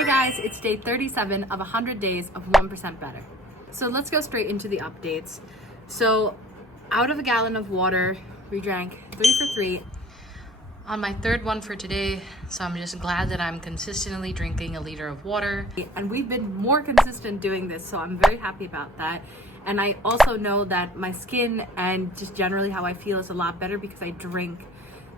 Hi guys, it's day 37 of 100 days of 1% better. So let's go straight into the updates. So out of a gallon of water, we drank 3 for 3 on my third one for today. So I'm just glad that I'm consistently drinking a liter of water. And we've been more consistent doing this, so I'm very happy about that. And I also know that my skin and just generally how I feel is a lot better because I drink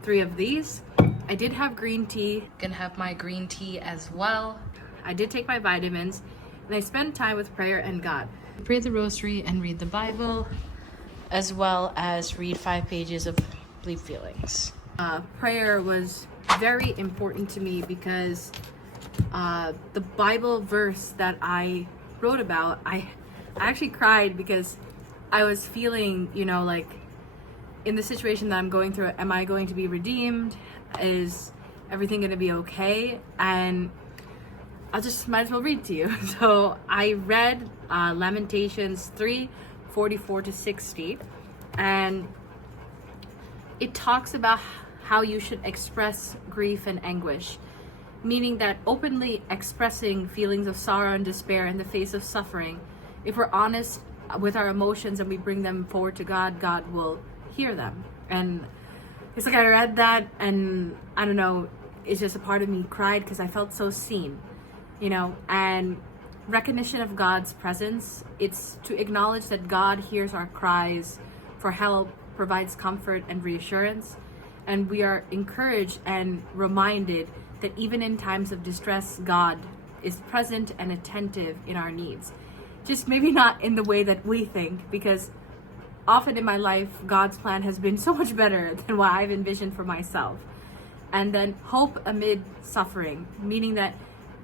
3 of these. I did have green tea. Gonna have my green tea as well. I did take my vitamins, and I spent time with prayer and God. Pray the rosary and read the Bible, as well as read 5 pages of Bleed Feelings. Prayer was very important to me because the Bible verse that I wrote about, I actually cried because I was feeling, like in the situation that I'm going through, am I going to be redeemed? Is everything going to be okay? And I'll just might as well read to you. So I read Lamentations 3:44-60, and it talks about how you should express grief and anguish, meaning that openly expressing feelings of sorrow and despair in the face of suffering, if we're honest with our emotions and we bring them forward to God, God will hear them. And it's like I read that, and I don't know, it's just a part of me cried because I felt so seen, and recognition of God's presence. It's to acknowledge that God hears our cries for help, provides comfort and reassurance, and we are encouraged and reminded that even in times of distress, God is present and attentive in our needs. Just maybe not in the way that we think, because often in my life, God's plan has been so much better than what I've envisioned for myself. And then hope amid suffering, meaning that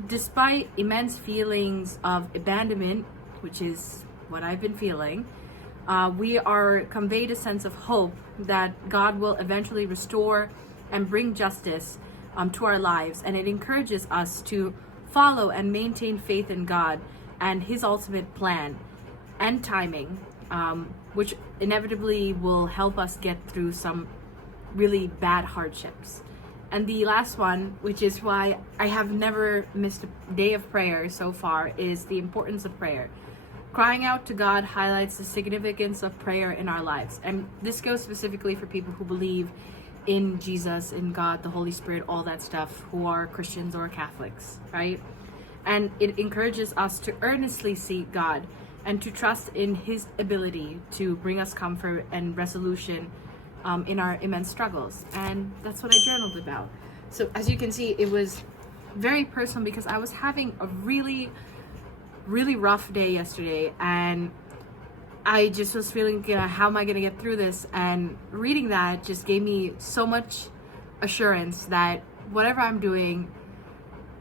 despite immense feelings of abandonment, which is what I've been feeling, we are conveyed a sense of hope that God will eventually restore and bring justice to our lives. And it encourages us to follow and maintain faith in God and His ultimate plan and timing, which inevitably will help us get through some really bad hardships. And the last one, which is why I have never missed a day of prayer so far, is the importance of prayer. Crying out to God highlights the significance of prayer in our lives. And this goes specifically for people who believe in Jesus, in God, the Holy Spirit, all that stuff, who are Christians or Catholics, right? And it encourages us to earnestly seek God and to trust in His ability to bring us comfort and resolution in our immense struggles. And that's what I journaled about. So as you can see, it was very personal because I was having a really, really rough day yesterday, and I just was feeling, how am I going to get through this? And reading that just gave me so much assurance that whatever I'm doing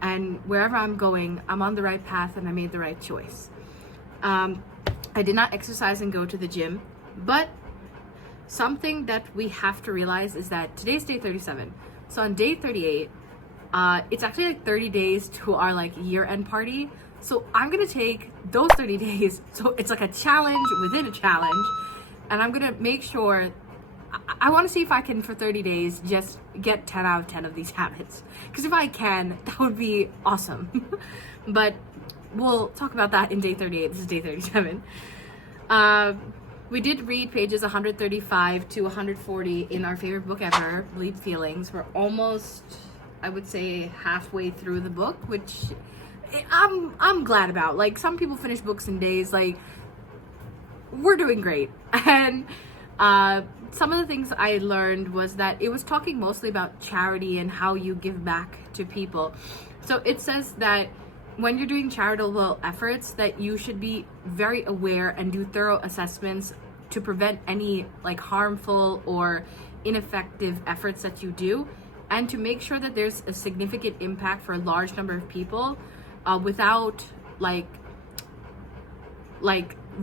and wherever I'm going, I'm on the right path and I made the right choice. I did not exercise and go to the gym, but something that we have to realize is that today's day 37. So on day 38, it's actually like 30 days to our year-end party. So I'm gonna take those 30 days. So it's like a challenge within a challenge, and I'm gonna make sure. I want to see if I can, for 30 days, just get 10 out of 10 of these habits. Because if I can, that would be awesome. But we'll talk about that in day 38. This is day 37. We did read pages 135 to 140 in our favorite book ever, Bleed Feelings. We're almost, I would say, halfway through the book, which I'm glad about. Some people finish books in days. We're doing great. And some of the things I learned was that it was talking mostly about charity and how you give back to people. So it says that when you're doing charitable efforts, that you should be very aware and do thorough assessments to prevent any harmful or ineffective efforts that you do, and to make sure that there's a significant impact for a large number of people without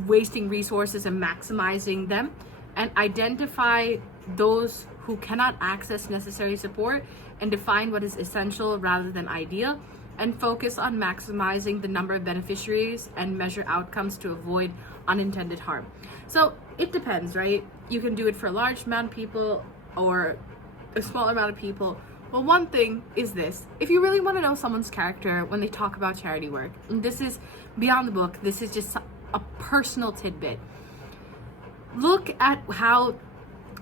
wasting resources and maximizing them, and identify those who cannot access necessary support and define what is essential rather than ideal, and focus on maximizing the number of beneficiaries and measure outcomes to avoid unintended harm. So it depends, right? You can do it for a large amount of people or a small amount of people, Well, one thing is this. If you really want to know someone's character when they talk about charity work, and this is beyond the book, this is just a personal tidbit. Look at how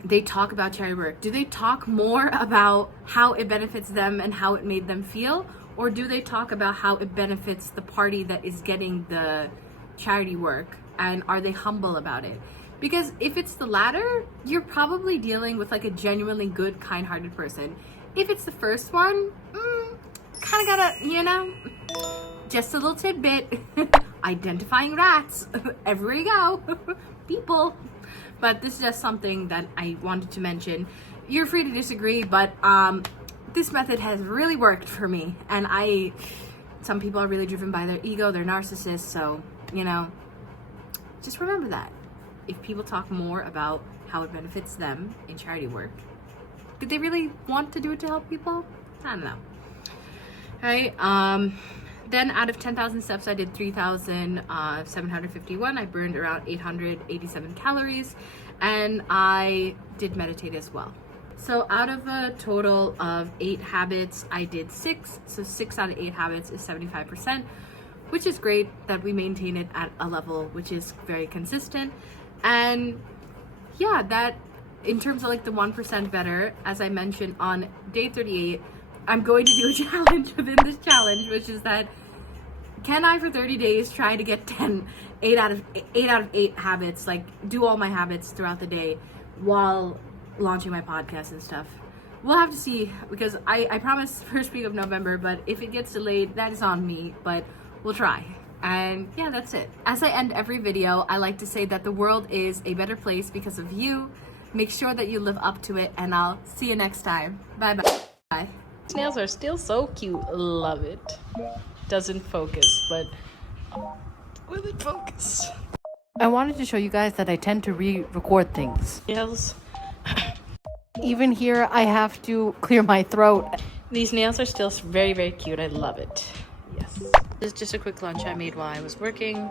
they talk about charity work. Do they talk more about how it benefits them and how it made them feel? Or do they talk about how it benefits the party that is getting the charity work? And are they humble about it? Because if it's the latter, you're probably dealing with like a genuinely good, kind-hearted person. If it's the first one, kind of gotta, you know, just a little tidbit. Identifying rats. Everywhere you go. People. But this is just something that I wanted to mention. You're free to disagree, but this method has really worked for me. And some people are really driven by their ego, they're narcissists, so, you know, just remember that. If people talk more about how it benefits them in charity work, did they really want to do it to help people? I don't know. All right. Then out of 10,000 steps, I did 3,751. I burned around 887 calories, and I did meditate as well. So out of a total of 8 habits, I did 6. So 6 out of 8 habits is 75%, which is great that we maintain it at a level which is very consistent. And yeah, that in terms of like the 1% better, as I mentioned on day 38, I'm going to do a challenge within this challenge, which is that can I for 30 days try to get 8 out of 8 habits, like do all my habits throughout the day while launching my podcast and stuff. We'll have to see, because I promised first week of November, but if it gets delayed, that is on me, but we'll try. And yeah, that's it. As I end every video, I like to say that the world is a better place because of you. Make sure that you live up to it, and I'll see you next time. Bye bye. Bye. Nails are still so cute. Love it. Doesn't focus, but will it focus? I wanted to show you guys that I tend to re-record things. Nails. Even here, I have to clear my throat. These nails are still very, very cute. I love it. Yes. This is just a quick lunch I made while I was working.